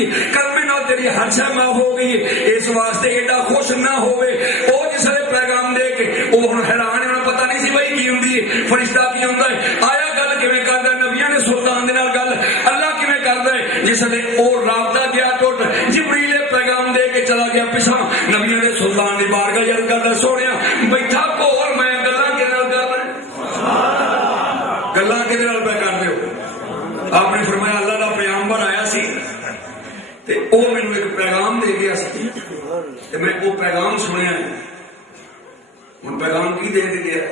گئی کلمے نال تیری ہر شے معاف ہو گئی اس واسطے ایڈا خوش نہ ہوئے او جس نے پیغام دے کے او ہن حیران ہے پتہ نہیں سی بھائی کی ہوندی ہے فرشتہ کی ہوندا ہے آیا گل کیویں کردا نبیاں نے سلطان دے نال گل اللہ کیویں کردا ہے جس نے او رابطہ گیا ٹوٹ جبریل پیغام دے کے چلا گیا پیچھے نبیاں نے سلطان دی بارگاہ یاد کردا سونیا بیٹھا کول میں گلاں کدے نال کر رہا گلاں کدے نال پہ کر دیو آپ نے فرمایا اللہ دا پیغمبر آیا سی تے او مینوں ایک پیغام دے گیا سی تے میں وہ پیغام سنیا ہن پیغام کی دے گیا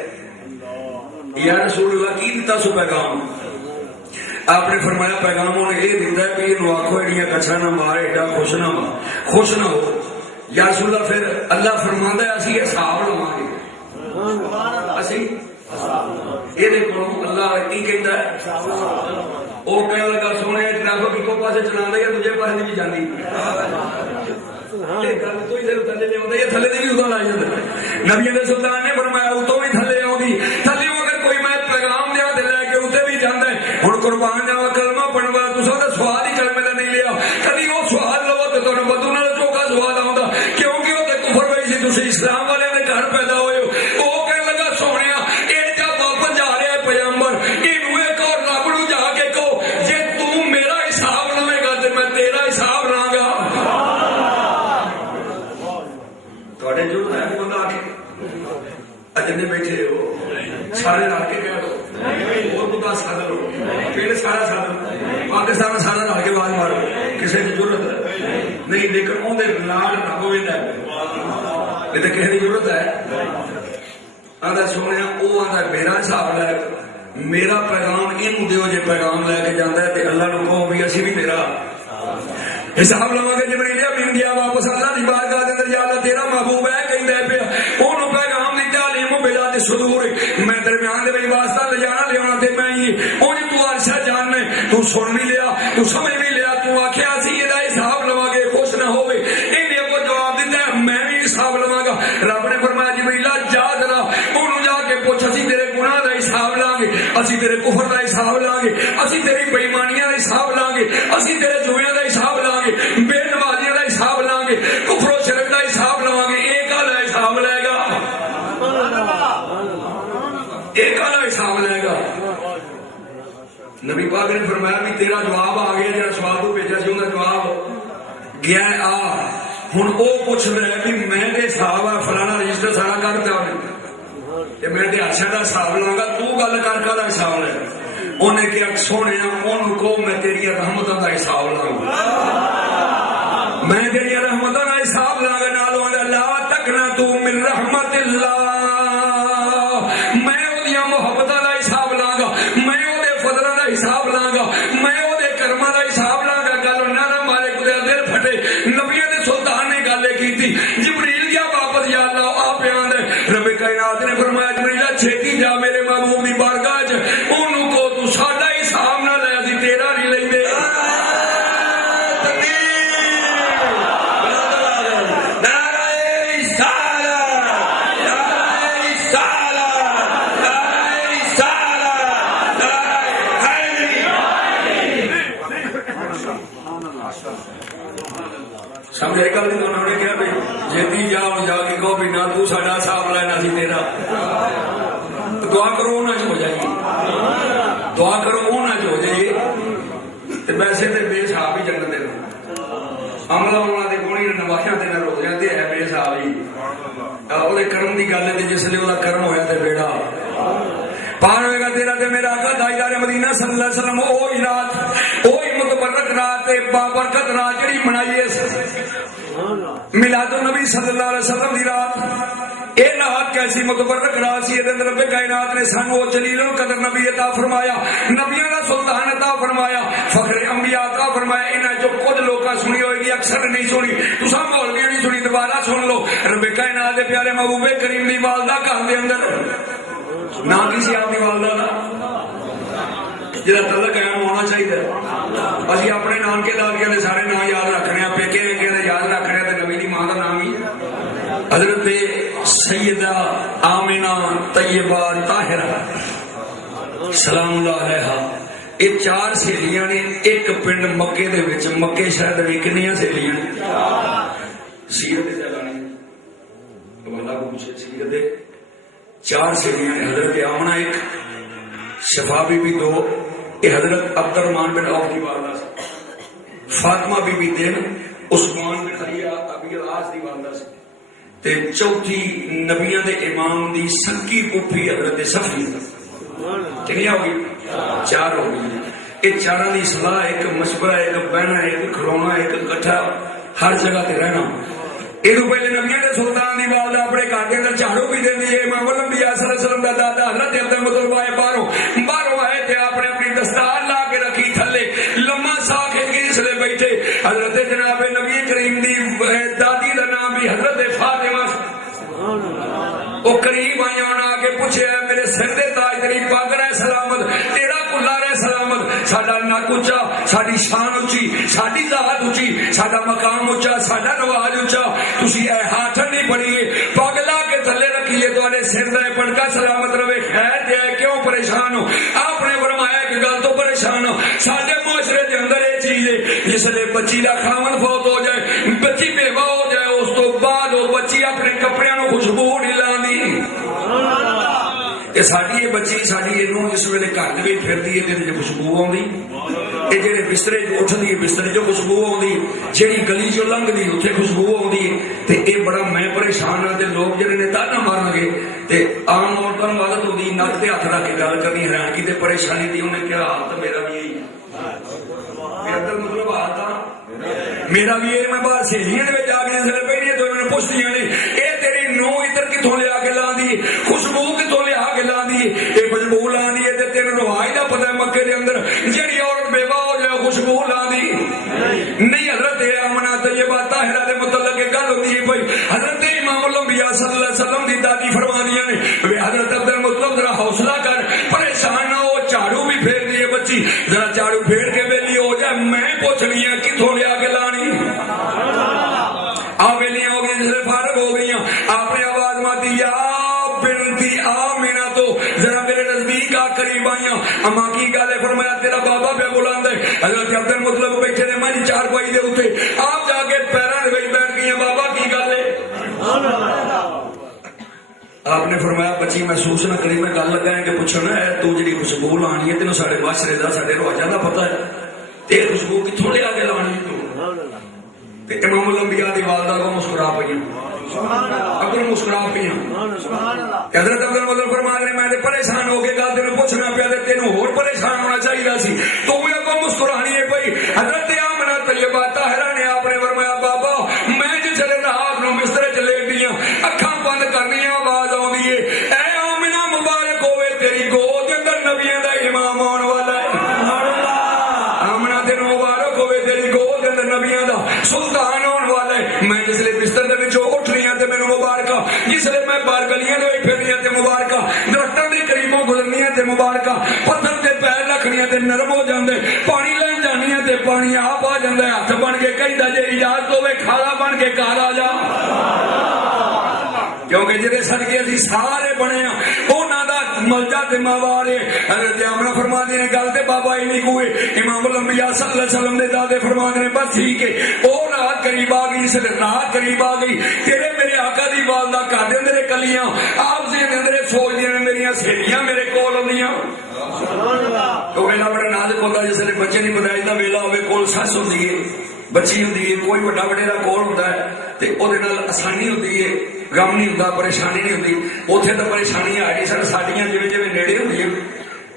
یا رسول اللہ کی دیتا سو پیغام آپ نے فرمایا پیغام انہیں یہ دیتا ہے کہ یہ آخو ایڈیاں کچھا نہ مارے ایڈا خوش نہ ہو یا رسول اللہ پھر اللہ فرماندا ہے اسی حساب لواں گے اسی یہ دیکھو اللہ کی کہتا ہے وہ کہنے لگا سونے جناب ایک پاسے چلا یا دوجے پاسے نہیں جاندی تھلے دی بھی اتنا لائی جاتا نبی علیہ سلطان نے فرمایا اتوں بھی تھلے آؤں تھلے اگر کوئی میں پیغام دیا تو لے کے اتنے بھی جانا ہے ہوں قربان جاوا کلمہ پڑھنے والا تو سوال ہی کلمے کا نہیں لیا کبھی وہ سوال لو تو تمہیں بدو نال چوکا سوال آتا کیونکہ وہ کفر پئی سی تسی اسلام والے نے گھر پیدا ہوئے ہو وہ کہنے لگا سونے یہ جب واپس جا رہا ہے پیغمبر یہ ایک اور رب نو جا کے کہو جی تم میرا حساب لوے گا تو میں تیرا حساب لاں گا تھوڑے جو ہے بندہ آ کے اجنے بیٹھے ہو سارے رل کے کہہ دو اور بتا سادہ لو پھر سارا سادہ پاکستان سارا رل کے آواز مارو کسی کی ضرورت نہیں لیکن اندر لال رب ہوئے یہ تو کسی کی ضرورت ہے آدھا سونے وہ آدھا میرا حساب لے میرا پیغام یہ دیو جی پیغام لے کے جانا ہے تو اللہ نے کہو بھی اسی بھی تیرا حساب لوا گے جبریل امین گیا واپس اللہ دی بارگاہ دے اندر یا اللہ تیرا محبوب ہے کہندا ہے پیا اونوں پیغام دی تعلیم بلا دے صدور میں درمیان دے وچ واسطہ لے جانا لیانا تے میں ہی اونوں تو عرشہ جاننا تو سن بھی لیا تو سمجھ بھی لیا تو آکھیا سی اے دا حساب لوا گے خوش نہ ہوے اینے کو جواب دیندا ہے میں بھی حساب لواں گا رب نے فرمایا جبریل جا ذرا اونوں جا کے پوچھ اسی تیرے گناہ دا حساب لاں گے اسی تیرے کفر دا حساب لاں گے اسی تیری بے ایمانیاں دا حساب لاں گے اسی تیرے جویاں دا حساب لاں گے بے نمازیاں دا حساب لاں گے کفر و شرک دا حساب لواں گے ایک والا حساب لے گا ایک والا حساب لے گا نبی پاک نے فرمایا بھی تیرا جواب آ گیا جہاں سوال تو بھیجا سی انہاں جواب گیا آ ہن او پوچھ رہا ہے بھی میں تے حساب ہے فلانا رجسٹر سارا کر دیا میں تے عرشہ دا حساب لاں گا تو گل کر کا حساب لے انہیں کیا سونے ان کو میں تیری رحمتوں کا حساب لاں گا میں تیری رحمتوں کا حساب لاں گا نالوں لا تقنطوا من رحمت اللہ میں اودیاں محبتاں دا حساب لاں گا میں اودے فضلاں دا حساب لاں گا میں اودے کرماں دا حساب لاں گا گل نہ نہ مالے کو دل پھٹے نبی دے سلطان نے گل کیتی جبریل گیا واپس یا اللہ آپ بیان ہے رب کائنات نے فرمایا جبریل چھتی جا میرے محبوب دی بارگاہ وچ اونوں کو تو ساڈا حساب نہ لے اسی تیرا نہیں لیندے سمجھے گل انہوں نے کہا بھائی جیتی جاؤ جا کے کہو بھی نہ تو ساڈا حساب لینا سی تیرا تو دعا کرو وہ نہ ہو جائے گی دعا کرو وہ نہ ہو جائے تو ویسے تو بے حساب ہی جنت دے عملہ انہوں نے کونی نواشیاں تے نہ روک جاتے ہے بے حساب ہی وہ کرم کی گل ہے جس لیے وہ کرم ہویا تے بیڑا پار ہوئے گا تیرا تے میرا آقا تاجدار مدینہ صلی اللہ علیہ وسلم وہی رات وہی متبرک رات بابرکت رات جڑی منائی ہے میلاد النبی صلی اللہ علیہ وسلم دی رات اے رات کیسی متبرک رات سی اے رب کائنات نے سانو جلیل القدر نبی عطا فرمایا نبیوں دا سلطان عطا فرمایا فخر انبیاء عطا فرمایا انہاں جو کچھ لوکاں سنی ہوئے گی اکثر نہیں سنی تساں مولویاں نہیں سنی دوبارہ سن لو رب کائنات دے پیارے محبوب کریم دی والدہ گھر دے اندر نہ کسی آپ کی والدہ کا جہاں تعلق قائم ہونا چاہیے اسی اپنے نام کے دادیاں دے سارے نام یاد رکھنے ہیں پیکے ویکے دے یاد رکھنے ہیں نبی دی ماں کا نام ہی حضرت سیدہ آمنہ طیبہ طاہرہ سلام اللہ علیہا یہ 4 سہیلیاں نے ایک پنڈ مکے دے وچ مکے شہر دے کنیاں سہیلیاں سیرت دے جگانے اللہ کو پوچھے سیرت دے 4 سہیلیاں نے حضرت آمنہ ایک شفا بی بی 2 یہ حضرت عبد الرحمن بن عوف دی والدہ سے فاطمہ بی بی 3 عثمان بن حریہ ابی العاص دی والدہ سے تے چوتھی نبیاں دے امام دی سکی پھوپھی حضرت صفی کنی ہو گئی 4 ہو گئی یہ 4 دی صلاح ایک مشورہ ایک بہنا ایک کھلونا ایک کٹھا ہر جگہ تے رہنا یہ پہلے نبیاں دے سلطان دی والدہ اپنے گھر کے اندر جھاڑو بھی دیندی ہے امام الانبیاء صلی اللہ علیہ وسلم دا دادا حضرت عبد المطلب آئے باہروں آئے تے آپ نے اپنی دستار لا کے رکھی تھلے لمحہ سا کے اس لیے بیٹھے حضرت جناب نبی کریم دی دادی دا نام بھی حضرت فاطمہ وہ قریب آئی آنا آگے پوچھے میرے سر دے تاج تیری پگ رہے سلامت تیرا کلا رہے سلامت ساڈا نک اچا ساڈی شان اچھی ساڈی ذات اچھی ساڈا مقام اچا ساڈا رواج اچا تسی اے ہاتھ نہیں پڑیے پگ لا کے تھلے رکھیے تواڈے سر دا پڑکا سلامت رہے خیر تے کیوں پریشان ہو آپ نے فرمایا کہ گل تو پریشان ہو ساڈے معاشرے دے اندر یہ چیز ہے جس لئے بچی دا خاوند فوت ہو جائے بچی بیوہ ہو جائے اس تو بعد وہ بچی اپنے کپڑیاں نو خوشبو نہیں لاندی کہ ساڈی یہ بچی ساڈی اینو اس ویلے گھر دے وچ پھردی ہے تے خوشبو آندی یہ جڑے بسترے اٹھدی ہے بسترے جو خوشبو آندی جڑی گلی چوں لنگدی اوتھے خوشبو آندی تے اے بڑا میں پریشان ہاں تے لوگ جڑے نے تانا مارن گے تے عام عورتاں نوں عادت ہوندی نک تے ہاتھ رکھ کے گل کرنی حیرانگی تے پریشانی دی انہیں کیا حالت میرا بھی یہی میرا مطلب حالت میرا بھی یہ میں باہر سہیلیاں دے وچ آ کے جسے پہنی تو میں پوچھدیاں نے اے تیری نو ادھر کتھوں لے آ کے لاندی خوشبو کتھوں لے آ کے لاندی اے خوشبو لاندی ہے تے تیرے رواج دا پتہ ہے مکے دے اندر جڑی عورت بیوہ ہو جائے خوشبو لاندی نہیں حضرت آمنہ طیبہ طاہرہ دے متعلق گل ہوندی ہے بھائی حضرت امام الانبیاء صلی اللہ علیہ وسلم دی دادی فرماندیاں نے حضرت عبد المطلب ذرا حوصلہ کر پریشان نہ ہو جھاڑو بھی پھیر دی ہے بچی ذرا جھاڑو پھیر کے ویلی ہو جائے میں پوچھنی ہے کتھوں لے آ کے لانی آپ ویلیاں ہو گئی جسے فارغ ہو گئی آپ نے آواز ماتی یا بنتی آمینہ تو ذرا میرے نزدیک آ قریب آئیاں اما کی گالے فرمایا تیرا بابا پہ بلند ہے حضرت عبد المطلب بیٹھے نے میں چار پائی دے ہوتے آپ جا کے پیران دے بیٹھ گئی بابا کی گالے آپ نے فرمایا بچی محسوس نہ کری میں گل لگا ہے کہ پوچھنا ہے تو جی خوشبو لانی ہے تینوں سارے معاشرے کا سارے رواجاں کا پتا ہے تے خوشبو کتوں لے آ کے لانی تو امام الانبیاء دی والدہ کو مسکرا پئی اگر مسکرا پئی حضرت عبد المطلب فرما رہے میں پریشان ہو کے گل تینوں پوچھنا پیا تے تینوں ہور پریشان ہونا چاہیے سی تو بھی اگوں مسکرانی ہے پئی حضرت آمنہ طیبہ طاہرہ نے آپ نے فرمایا بابا میں جسے رات نو بسترے چ لیٹ گئی اکھاں بند کرنی آواز آندی ہے اے آمنہ مبارک ہوئے تیری گود دے اندر نبیاں دا امام آن والا ہے آمنہ تینوں مبارک ہوئے تیری گود دے اندر نبیاں دا سلطان آن والا ہے میں جس لئے بستر دے وچوں اٹھ رہی ہوں تے مینوں مبارکہ جس لئے میں باہر گلیاں دے پھرنی تے مبارکہ درختاں دے قریبوں گزرنی تے مبارکہ پتھر تے پیر رکھنی تے نرم ہو جاندے پانی لین جانی تے پانی آپ آ جاندا ہے ہاتھ بن کے کہندا جے اجازت ہوے کھالا بن کے گھر آ جا کیونکہ جہے صدقے اسی سارے بنے ہیں انہاں دا ملجا تے ماوار ہے حضرت آمنہ فرماندے نے گل تے بابا ہی نہیں کوئی امام الانبیاء صلی اللہ علیہ وسلم دے دادے فرماندے نے بس ٹھیک ہے او رات قریب آ گئی اس رات قریب آ گئی تیرے میرے آقا دی والدہ گھر دے اندر کلیاں آپ دے اندر سوچدیاں نے میریاں سہیلیاں میرے کول ہوندیاں تو ویلا بڑا نازک ہوندا جس نے بچے دی بدائی دا ویلا ہوے کول سس ہوندی ہے بچی ہوندی ہے کوئی بڑا وڈیرا کول ہوندا ہے تے او دے نال آسانی ہوندی ہے غم نہیں ہوندا پریشانی نہیں ہوندی اوتھے تے پریشانیاں آئی سن ساڈیاں جویں جویں نیڑے ہوندیاں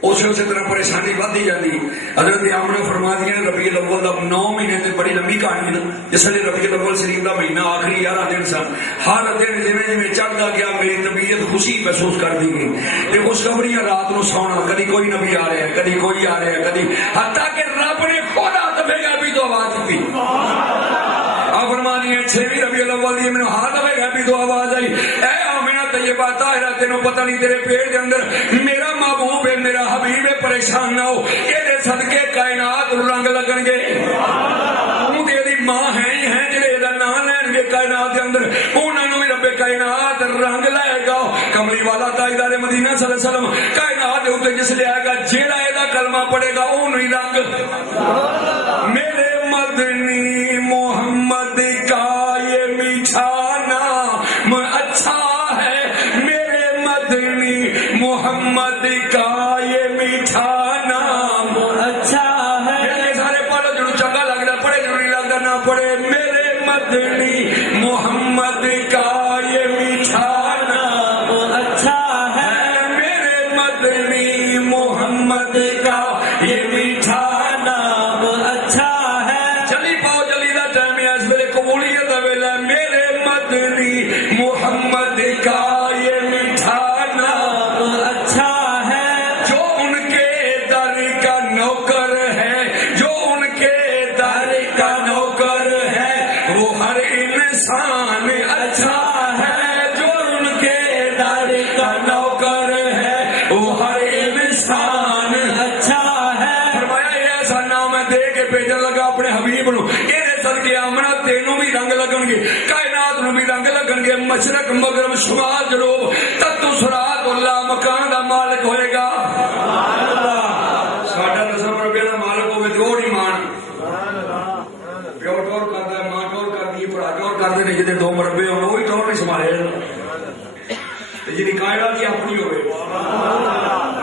اسی طرح پریشانی بڑھتی جاتی حضرت آمنہ فرما دیا ربیع الاول دا 9 مہینے تے بڑی لمبی کہانی ہے جس نے ربیع الاول شریف دا مہینہ آخری 11 دن سن ہر دن جویں جویں چڑھتا گیا میری طبیعت خوشی محسوس کرتی گئی تے خوشخبری رات نو سونا کدی کوئی نبی آ رہا ہے کدی کوئی آ رہا ہے کدی حتیٰ کہ رب نے خود ہاتھ غیبی تو آواز دی آپ فرما دیے 6ویں ربیع الاول دی مینوں ہاتھ غیبی تو آواز آئی اے آمنہ طیبہ طاہرہ تینوں پتہ نہیں تیرے پیٹ دے اندر میرا محبوب ہے میرا حبیب ہے پریشان نہ ہو یہ صدقے کائنات رنگ لگن گے تیری ماں ہے ہی ہے جڑے دا نام لین گے کائنات دے اندر انہاں نوں بھی رب کائنات رنگ لائے گا کملی والا تاجدار مدینہ صلی اللہ علیہ وسلم کائنات دے اوتے جس لے آئے گا جیڑا اے دا کلمہ پڑھے گا اون ہی رنگ میرے مدنی محمد کا یہ میٹھا نام اچھا ہے میرے مدنی محمد کا یہ میٹھا نام اچھا ہے سارے پڑھو جنوں چنگا لگدا پڑھے جنوں نہیں لگدا نہ پڑھے میرے مدنی محمد کا یہ میٹھا نام اچھا ہے میرے مدنی محمد کا یہ میٹھا نام اچھا ہے چلی پاؤ جلی دا ٹائم ہے اس ویلے قبولیت دا ویلا میرے مدنی محمد کا یہ میٹھا نام اچھا ہے جو ان کے در کا نوکر ہے جو ان کے در کا نوکر ہے وہ ہر انسان اچھا ہے جو ان کے در کا نوکر ہے وہ ہر انسان اچھا ہے فرمایا یہ ایسا نام ہے دے کے بھیجن لگا اپنے حبیب نو یہ صدقے آمنا تینوں بھی رنگ لگن گے کائنات نو بھی رنگ لگن گے مشرق مغرب شمال جنوب تک تو سرات اللہ مکان دا مالک ہوئے گا ساڈا دسم ربے دا مالک ہوئے تو اور ایمان پیو ٹور کردا ہے ماں ٹور کردی ہے بھرا ٹور کردے نے جدے دو مربے ہون وہی ٹور نہیں سنبھالے تے جدی کائنات ہی اپنی ہوئے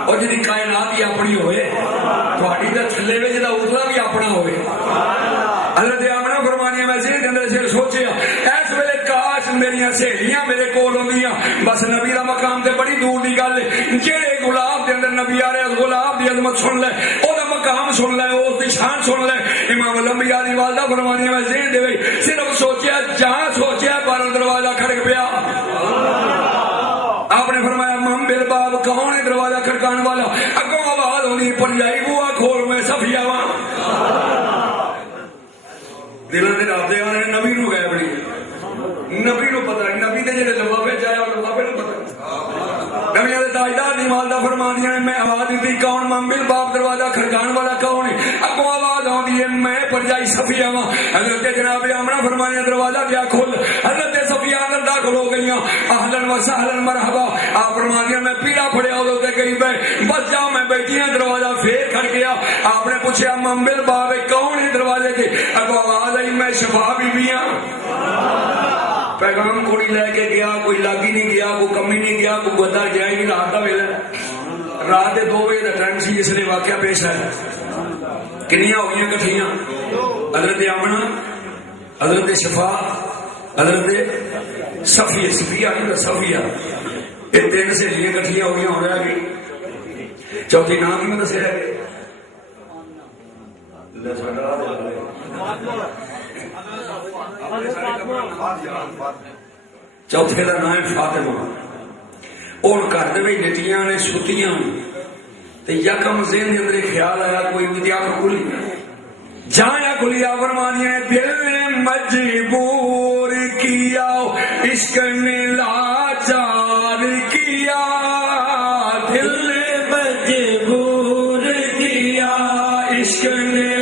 اور جدی کائنات ہی اپنی ہوئے تہاڈی تے تھلے وچ جدا اتلا بھی اپنا ہوئے حضرت آمنہ فرمانی میں سے اندر سے سوچیا اس ویلے کاش میریاں سہیلیاں میرے کول ہوندیاں بس نبی دا مقام تے بڑی دور دی گل ہے جڑے گلاب دے اندر نبی آ رہے گلاب دی عظمت سن لے او دا مقام سن لے اس دی شان سن لے امام الانبیاء دی والدہ فرمانی میں ذہن دے وئی صرف سوچیا جہاں سوچیا بار دروازہ کھڑک پیا آپ نے فرمایا مم بالباب کون ہے دروازہ کھڑکان والا اگوں آواز ہونی پنجائی بوا کھول میں صفیہ وا دلوں کے رابطے والے نبی نو گئے بڑی نبی نو پتہ نبی دے جڑے لفافے چاہے اور لفافے نو پتہ نبی دے تاجدار دی والدہ فرمانیاں نے میں آواز دی کون ممبل باپ دروازہ کھڑکان والا کون ہے اگوں آواز آندی ہے میں پرجائی صفیہ ہاں حضرت جناب آمنہ فرمانیاں دروازہ کیا کھول حضرت صفیہ اندر داخل ہو گئیاں اہلا و سہلا مرحبا آپ فرمانیاں میں پیڑا پھڑیا ادو تے گئی پے بس جاؤ میں بیٹھی ہوں دروازہ پھر کھڑ گیا آپ نے پوچھا ممبل باپ کون ہے دروازے تے اگوں آواز آئی میں شفا بی بی ہاں پیغام کوڑی لے کے گیا کوئی لاگی نہیں گیا کوئی کمی نہیں گیا کوئی گدا گیا ہی نہیں رات کا ویلا رات کے 2 بجے کا ٹائم سی اس لیے واقعہ پیش ہے کنیاں ہو گئی کٹھیاں حضرت آمنہ حضرت شفا حضرت صفیہ صفیہ نہیں صفیہ یہ 3 سہیلیاں کٹھیاں ہو گئی ہو رہا گئی چوتھی نام میں دسیا گیا چوتھے کا نام ہے فاطمہ اور گھر دے لٹیاں نے ستیاں تے یکم ذہن دے اندر خیال آیا کوئی ودیا کھلی جایا کھلیا فرمانیاں دل نے مجبور کیا عشق نے لاچار کیا دل نے مجبور کیا عشق نے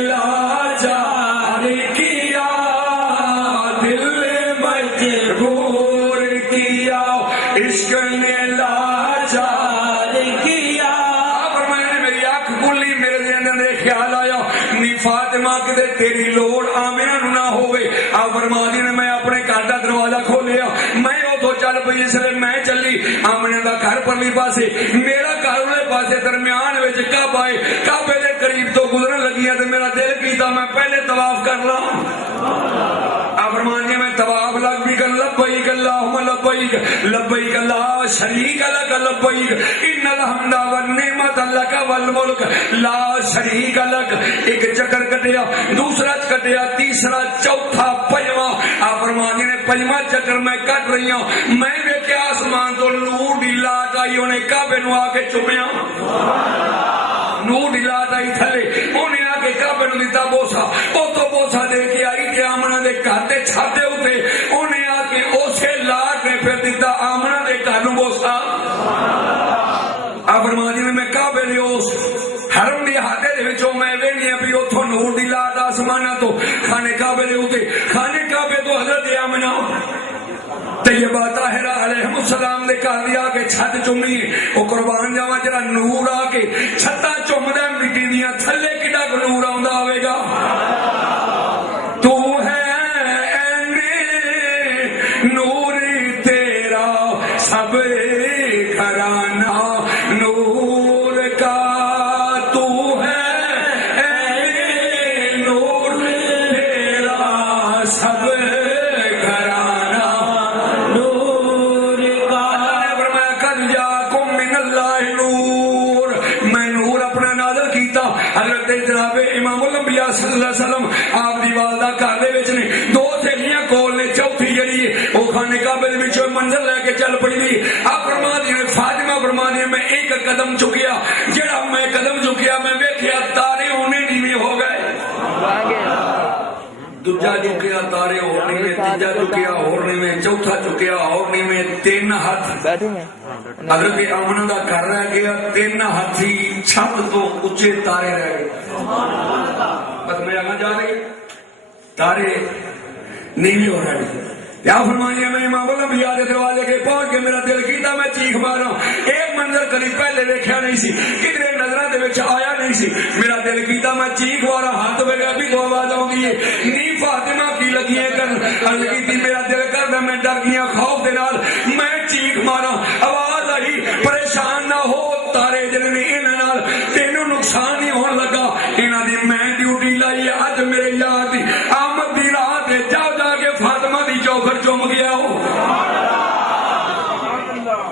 تیری لوڑ آمنہ نو نہ ہوئے آپ فرماتی نے میں اپنے گھر کا دروازہ کھولیا میں اتوں چل پئی اس لیے میں چلی آمنہ کا گھر پرلی پاسے میرا گھر والے پاسے درمیان وچ کعبہ آئے کعبے دے قریب تو گزرن لگیاں تے میرا دل کیتا میں پہلے طواف کر لاں آپ فرماتی میں طواف لگ بھی کر لبیک اللہم لبیک لبیک لا شریک لک لبیک ان الحمد والنعمت لک والملک لا شریک لک ایک چکر کٹیا دوسرا کٹیا تیسرا چوتھا پنجواں آپ فرمانے نے پنجواں چکر میں کٹ رہی ہوں میں ویکھیا آسمان تو نور دی لاٹ آئی انہیں کعبے نو آ کے چومیا نور دی لاٹ آئی تھلے انہیں آ کے کعبے نو دیتا بوسا او تو بوسا دے کے آئی تے آمنہ دے گھر تے چھاتے ہوتے انہیں آ کے اسے لاٹ نے پھر دیتا آمنہ دے گھر نو بوسا آپ فرمانے میں کعبے دے اس حرم دی ہاتھے دے وچوں میں وینی ابھی اوتھوں نور دی لاٹ آسماناں تو خانے کعبے دے اوتے خانے کعبے تو حضرت آمنہ طیبہ طاہرہ علیہ السلام دے گھر دی آ کے چھت چومی او قربان جاواں جڑا نور آ کے چھتاں چومدا مٹی دیاں تھلے کڈا نور آوندا ہوے گا تو ہے نور تیرا سب گھرانہ نور کا تو ہے نور تیرا سب گھرانہ نور کا اللہ نے فرمایا قد جاکم من اللہ نور میں نور اپنا نازل کیتا حضرت جناب امام الانبیاء صلی اللہ علیہ وسلم آپ دی والدہ گھر دے وچ نے دو تھیلیاں کول نے چوتھی جڑی او خانے کعبے دے وچوں منزل لے کے چل پئی دی آپ فرما دی فاطمہ فرما دی میں ایک قدم چکیا جڑا میں قدم چکیا میں ویکھیا تارے ہونے نیویں ہو گئے دوجا چکیا تارے اور نیویں تیجا چکیا اور نیویں چوتھا چکیا اور نیویں تین ہاتھ حضرت آمنہ دا گھر رہ گیا تین ہاتھی چھت تو اونچے تارے رہ گئے بس میں آگے جا رہی تارے نیویں ہو رہے کیا فرمایا میں امام الانبیاء دے دروازے کے پہنچ کے میرا دل کیتا میں چیخ مارا ایک منظر کبھی پہلے دیکھا نہیں سی کدھر نظراں دے وچ آیا نہیں سی میرا دل کیتا میں چیخ مارا ہاتھ وگا بھی تو آواز آوندی ہے نی فاطمہ کی لگی ہے کر عرض کیتی میرا دل کردا میں ڈر گیا خوف دے نال میں چیخ مارا آواز آئی پریشان نہ ہو تارے جن نے انہاں نال تینوں نقصان ہی ہون لگا انہاں دی میں ڈیوٹی لائی اج میرے یار دی آمد دی رات ہے جا جا کے فاطمہ دی چوکھٹ چوم گیا ہو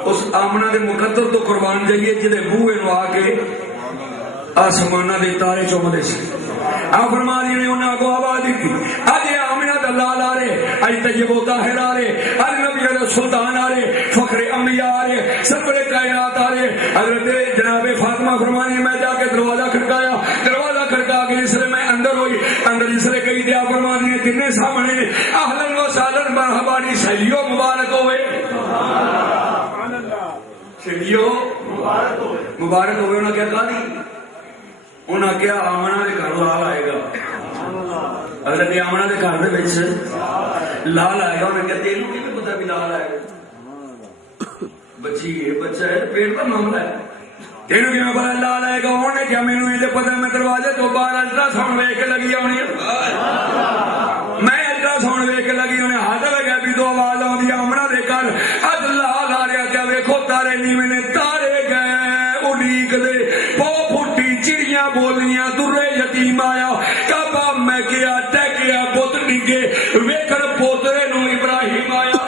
اس آمنہ دے مقدر تو قربان جائیے جدے بوئے نو آکے آسمانہ دے تارے چوم دے سے آپ فرما دی نے انہاں کو آواز دی تھی آج آمنہ دا لال آ رہے آج طیب و طاہر آ رہے آج نبی علیہ سلطان آ رہے فخر انبیاء آ رہے سرور کائنات آ رہے حضرت جناب فاطمہ فرمانی میں جا کے دروازہ کھڑکایا دروازہ کھڑکا کے اس لئے میں اندر ہوئی اندر اس لئے کئی دیا فرمانی نے کتنے سامنے اہلن و سالن مرحبانی سہلیوں مبارک ہوئے سہلیوں مبارک ہوئے انہوں نے کیا کہا دی انہوں نے کیا آمنہ دے گھر لال آئے گا حضرت آمنہ دے گھر دے وچ لال آئے گا انہوں نے کہا تینوں کی بھی پتہ بھی لال آئے گا بچی ہے بچہ ہے پیٹ کا معاملہ ہے تینوں کی میں پتہ لال آئے گا انہوں نے کیا میں نے یہ پتہ میں دروازے تو باہر الٹرا ساؤنڈ ویکھ کے لگی آنی میں الٹرا ساؤنڈ ویکھ کے لگی انہیں ہاتھ لگا بھی تو آواز آؤں آمنہ دے کر اج لال آ رہا کیا ویکھو تارے نہیں میں نے تارے گئے اڑیک دے پو پھٹی چڑیاں بولیاں درے یتیم آیا کعبہ میں کیا ٹیکیا پوت ڈگے ویکھن پوترے نو ابراہیم آیا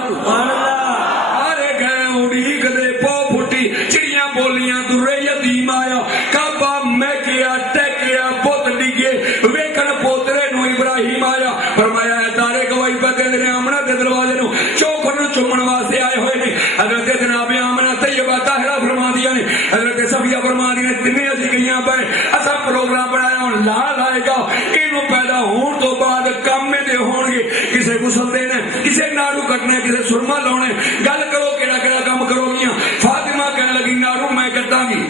آرے گئے اڑیک دے پو پھٹی چڑیاں بولیاں درے یتیم آیا کعبہ میں کیا ٹیکیا پوت ڈگے ویکھن پوترے نو ابراہیم آیا فرمایا ہے تارے گواہی پہ دے دے آمنہ دے دروازے نو چوکھن چومن واسطے آئے ہوئے نے حضرت جناب آمنہ طیبہ طاہرہ فرما دیا نے حضرت صفیہ فرما دیا نے تنہیں اسی گئیاں پہ ایسا پروگرام بنایا ہوں لال آئے گا انہوں پیدا ہون تو بعد کام میں دے ہون گے کسے غسل دینے کسے نارو کٹنے کسے سرما لاؤنے گل کرو کیڑا کیڑا کام کرو گیا فاطمہ کہنے لگی نارو میں کٹاں گی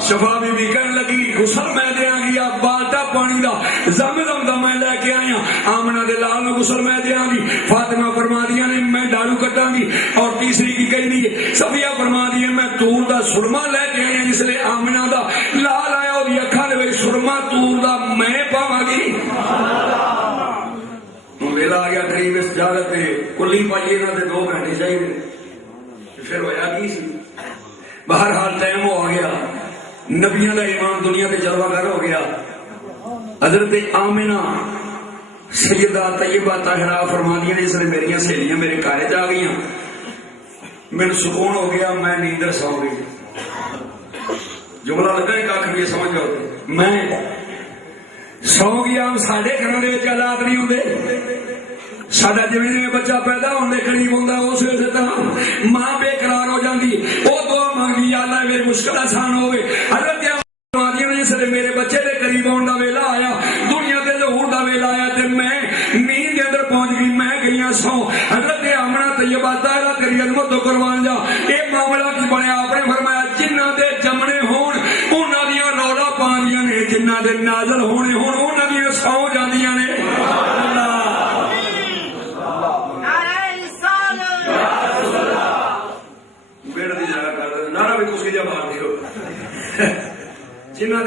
شفا بھی کہنے لگی غسل میں دیا گیا بالٹا پانی دا زمزم دا میں لے کے آیا آمنہ دے لال میں غسل میں دیا گی فاطمہ فرما دیا نے میں ڈالو کٹاں گی اور تیسری کی کہی نہیں صفیہ فرما دیا میں تور دا سرما لے کے آیا جس لئے آمنہ دا لال آیا اور یہ اکھا لے سرما تور دا میں پاواں گی ویلا آ گیا قریب اس جاگت میں کلی پائیے نہ دے 2 گھنٹے چاہیے پھر ہویا کی سی بہرحال ٹائم ہو گیا نبیوں کا ایمان دنیا کے جلوہ گر ہو گیا حضرت آمنہ سیدہ طیبہ طاہرہ فرما دیا نے اس نے میری سہیلیاں میرے کالج آ گئی میرے سکون ہو گیا میں نیندر سو گئی جملہ لگا ہے کاکھ بھی سمجھ جاؤ میں سو گیا ساڑھے گھروں کے حالات نہیں ہوتے ساڈا جی بچہ پیدا ہونے قریب ہوتا اس ویسے طرح ماں بے قرار ہو جاتی وہ دعا مانگی اللہ میری مشکل آسان ہوئے حضرت جس نے میرے بچے کے قریب ہونے کا ویلا آیا دنیا کے ظہور کا ویلا آیا تو میں نیند کے اندر پہنچ گئی میں گئی سو حضرت آمنہ طیبہ طاہرہ تیری عظمت تو قربان جا یہ معاملہ کی بنیا آپ نے فرمایا جنہ دے جمنے ہون انہاں دیاں رولا پاندیاں نے جنہ دے نازل ہونے ہون انہاں دیاں سو جاندیاں نے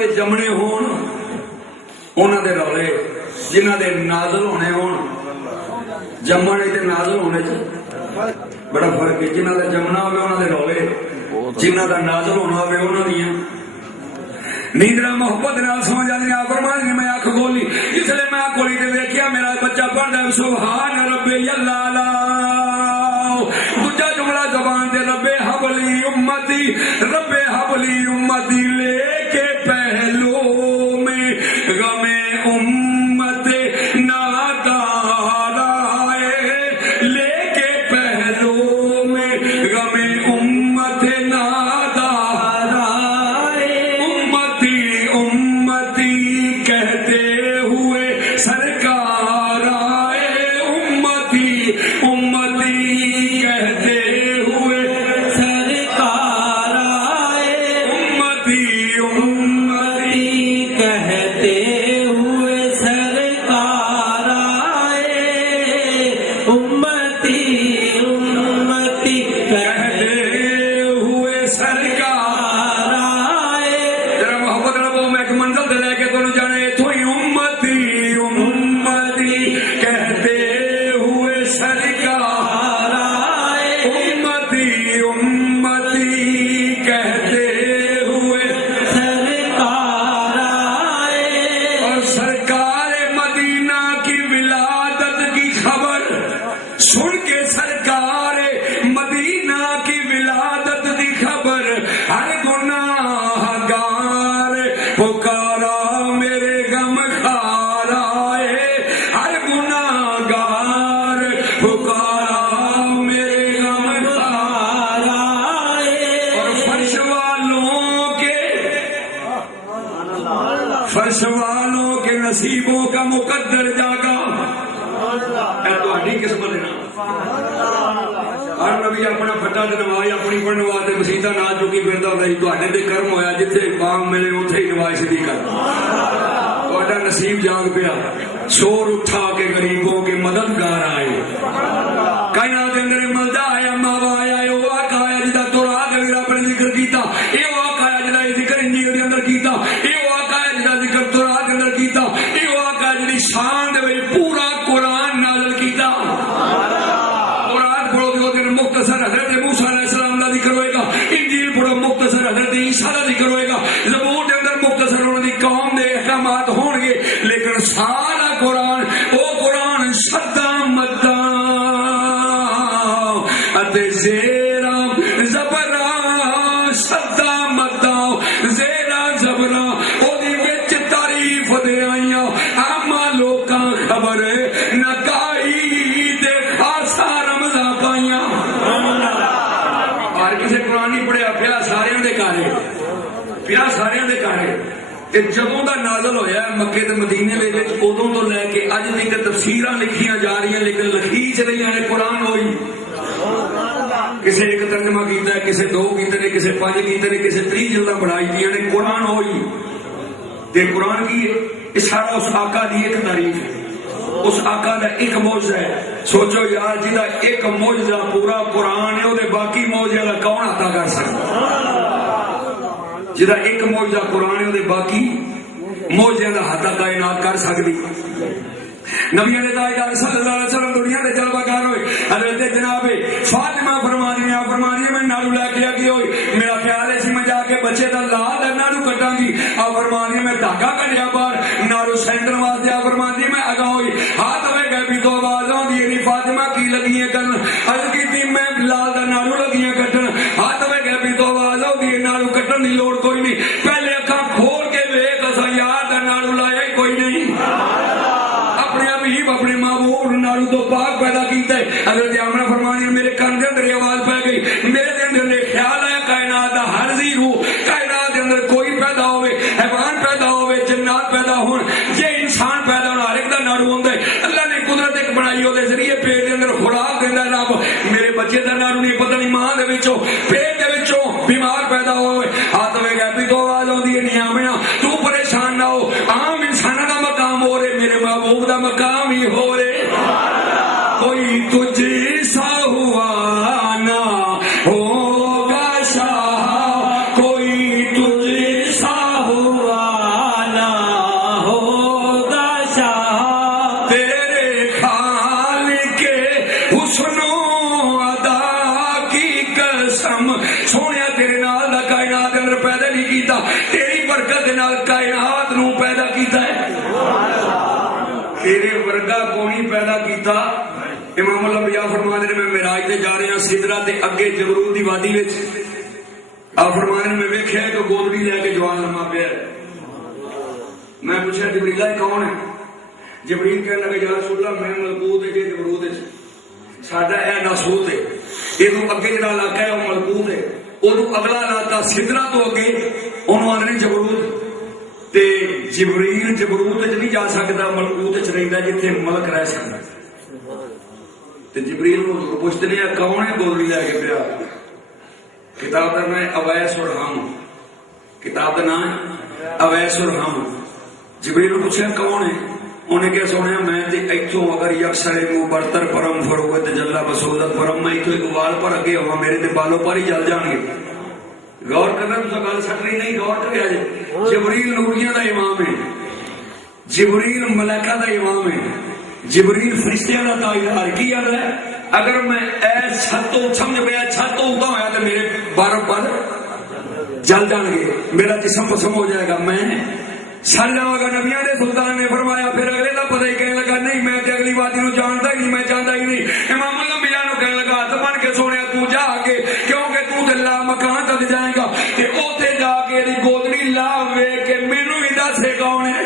دے جمنے ہون انہاں دے رولے جنہاں دے نازل ہونے ہون جمنے تے نازل ہونے چ بڑا فرق ہے جنہاں دا جمنا ہوے انہاں دے رولے جنہاں دا نازل ہونا ہوے انہاں دیاں نیندرا محبت نال سو جاندی آپ فرمایا میں اکھ کھولی اس لیے میں اکھ کھولی تے ویکھیا میرا بچہ پڑھدا سبحان ربی اللہ دوجا جملہ زبان تے رب حبلی امتی لے کے پہلو میں غم امت نادار آئے لے کے پہلو میں غم امت نادار آئے امتی کہتے ہوئے سرکار آئے امتی کہتے ہوئے سرکار آئے امتی کہتے ہوئے سرکار آئے امتی کہتے ہوئے سرکار آئے ذرا محبت ربو میں ایک منزل دے لے کے تو جانے تو ہی امتی کہتے ہوئے سرکار آئے امتی کہتے ہوئے سرکار آئے اور سرکار مدینہ کی ولادت کی خبر سن کے سرکار مدینہ کی ولادت کی خبر ہر گناہ گار پکارا میرے غم خار آئے ہر گناہ گار پکارا میرے غم خار آئے اور فرش والوں کے نصیبوں کا مقدر جاگا اے تو ہڈی قسمت ہے نا ہر نبی اپنا پھٹا تے نواز اپنی پر نواز تے مسیطہ نہ چکی پھردا ہوندا سی تواڈے تے کرم ہویا جتھے بام ملے اوتھے ہی نواز دی کر تواڈا نصیب جاگ پیا شور اٹھا کے غریبوں کے مددگار آئے کائنات دے اندر ملدا آیا ماوا آیا او آقا آیا جدا تو راہ دے رب نے ذکر کیتا اے آقا آیا جدا ذکر انجیل دے اندر کیتا اے آقا آیا جدا ذکر تو راہ دے اندر کیتا اے آقا جڑی شان دے وچ پورا قرآن نازل کیتا مختصر حضرت موسیٰ علیہ السلام کا ذکر ہوئے گا انجیل پڑھو مختصر حضرت عیسیٰ کا ذکر ہوئے گا زبور کے اندر مختصر انہوں نے قوم دے احکامات ہون گے لیکن سارا قرآن او قرآن شدہ مدہ اتے زیرہ زبرہ شدہ مدہ زیرہ زبرہ او دی وچ تعریف دے آئیاں اما لوکاں خبر نکائی دے خاصا رمضان پائیاں کسی قرآن نہیں پڑھیا پیا سارے دے کارے جدوں دا نازل ہویا مکے تے مدینے دے وچ ادوں تو لے کے اج تک تفسیراں لکھیاں جا رہی ہیں لیکن لکھی چ رہی ہیں قرآن ہوئی کسے ایک ترجمہ کیتا ہے کسے دو کیتے نے کسے 5 کیتے نے کسے 30 جلداں بڑھائی دیاں نے قرآن ہوئی تے قرآن کی ہے یہ سارا اس آقا دی ایک تعریف ہے اس آقا دا ایک معجزہ ہے سوچو یار جہاں ایک معجزہ پورا قرآن ہے وہ باقی معجزہ دا کون عطا کر سکتا جہاں ایک معجزہ قرآن ہے وہ باقی معجزہ دا عطا کائنات کر سکتی نبی علیہ صلی اللہ علیہ وسلم دنیا دے جلوہ کار ہوئے حضرت جناب فاطمہ فرمانی میں نالو لے کے آگی ہوئی میرا خیال ہے میں جا کے بچے دا لال نالو کٹاں گی فرمانی میں دھاگا کٹیا باہر نالو سینٹر واسطے فرمانی میں اگا ہوئی ہاتھ میں گئے بھی تو آواز آندی ہے فاطمہ کی لگی ہے کرن عرض کی میں لال دا نالو لگی ہے کٹن ہاتھ میں گئے بھی تو آواز آندی ہے نالو کٹن دی لوڑ کوئی نہیں پہلے اکھاں کھول کے ویکھ اسا یار دا نالو لایا ہی کوئی نہیں اپنے محبوب نالو تو پاک پیدا کیتا ہے حضرت آمنہ فرمانی میرے کان دے اندر آواز پہ گئی میرے دے اندر خیال آیا کائنات دا ہر زیرو کائنات دے اندر کوئی پیدا ہوئے حیوان پیدا ہوئے جنات پیدا ہون یہ انسان پیدا ہونا ہر ایک دا نالو ہوندا ہے اللہ نے قدرت ایک بنائی ہو دے ذریعے پیٹ دے اندر خوراک دیندا ہے رب میرے بچے دا نالو نہیں پتہ نہیں ماں دے وچوں پیٹ دے وچوں بیمار پیدا ہوئے ہاتھ میں گیپی تو آواز ہوندی ہے نہیں آمنا تو پریشان نہ ہو عام انساناں دا مقام ہو رہے میرے محبوب دا مقام ہی ہو رہے کوئی تجھ سا ہوا نہ ہوگا شاہ کوئی تجھ سا ہوا سنو ادا کی قسم سونے تیرے نال دا کائنات اندر پیدا نہیں کیتا تیری برکت دے نال کائنات نو پیدا کیتا ہے تیرے ورگا کوئی پیدا کیتا امام الانبیاء فرمانے نے میں معراج تے جا رہے ہیں سدرہ تے اگے جبرود دی وادی وچ آپ فرمانے نے میں ویکھیا کہ گودڑی لے کے جوان لما پیا میں پوچھا جبریل یہ کون ہے جبریل کہنے لگا یا رسول اللہ میں ملکوت ہے کہ جبرود ہے ساڈا اے ناسوت ہے یہ اگے جڑا علاقہ ہے وہ ملکوت ہے وہ اگلا علاقہ سدرہ تو اگے انہوں آنے جبرود تے جبریل جبرود وچ نہیں جا سکتا ملکوت وچ رہندا جتھے ملک رہ سکدا تے جبریل نو پوچھتے ہیں کون ہے گودڑی لے کے پیا کتاب کا نام ہے اویس الرحم کتاب کا نام ہے اویس الرحم جبریل نو پوچھا کون ہے انہیں کیا سنیا میں تے ایتھوں اگر یکسر منہ برتر پرم فروغ تجلا بسودت پرم میں ایتھوں ایک وال پر اگے ہوا میرے تے بالوں پر ہی جل جان گے غور کرنا تو گل سکتی نہیں غور کریا جی جبریل نوریاں دا امام ہے جبریل ملائکہ دا امام ہے جبریل فرشتیاں دا تاجدار کی یاد ہے اگر میں اے چھتوں سمجھ پیا چھتوں ادا ہویا تو میرے بار پر جل جان گے میرا جسم پسم ہو جائے گا میں سر جاؤں گا نبیاں نے سلطان نے فرمایا پھر اگلے کا پتہ ہی کہنے لگا نہیں میں اگلی وادی نو جانتا ہی نہیں میں جانتا ہی نہیں امام الانبیاء نو کہنے لگا ہاتھ بن کے سونے تو جا کے کیونکہ تو تے لا مکان تک جائے گا کہ اوتھے جا کے دی گودڑی لا وے کہ مینوں بھی دسے کون ہے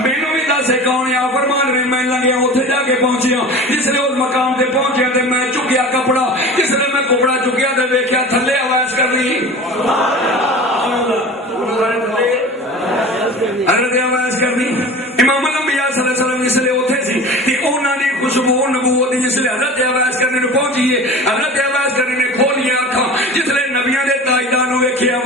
مینوں بھی دسے کون ہے فرمان رہے میں لگیا اوتھے جا کے پہنچیا جس نے اس مقام تے پہنچیا تے میں چکیا کپڑا جس نے میں کپڑا چکیا تے ویکھیا تھلے آواز کر رہی حضرت آواز کرنی امام الانبیاء صلی اللہ علیہ وسلم جس لئے اوتھے سی کہ انہوں نے خوشبو نبوت جس لئے حضرت آواز کرنے نے پہنچیے حضرت آواز کرنے نے کھولیا آنکھاں جس لئے نبیاں دے تاجدار نو ویکھیا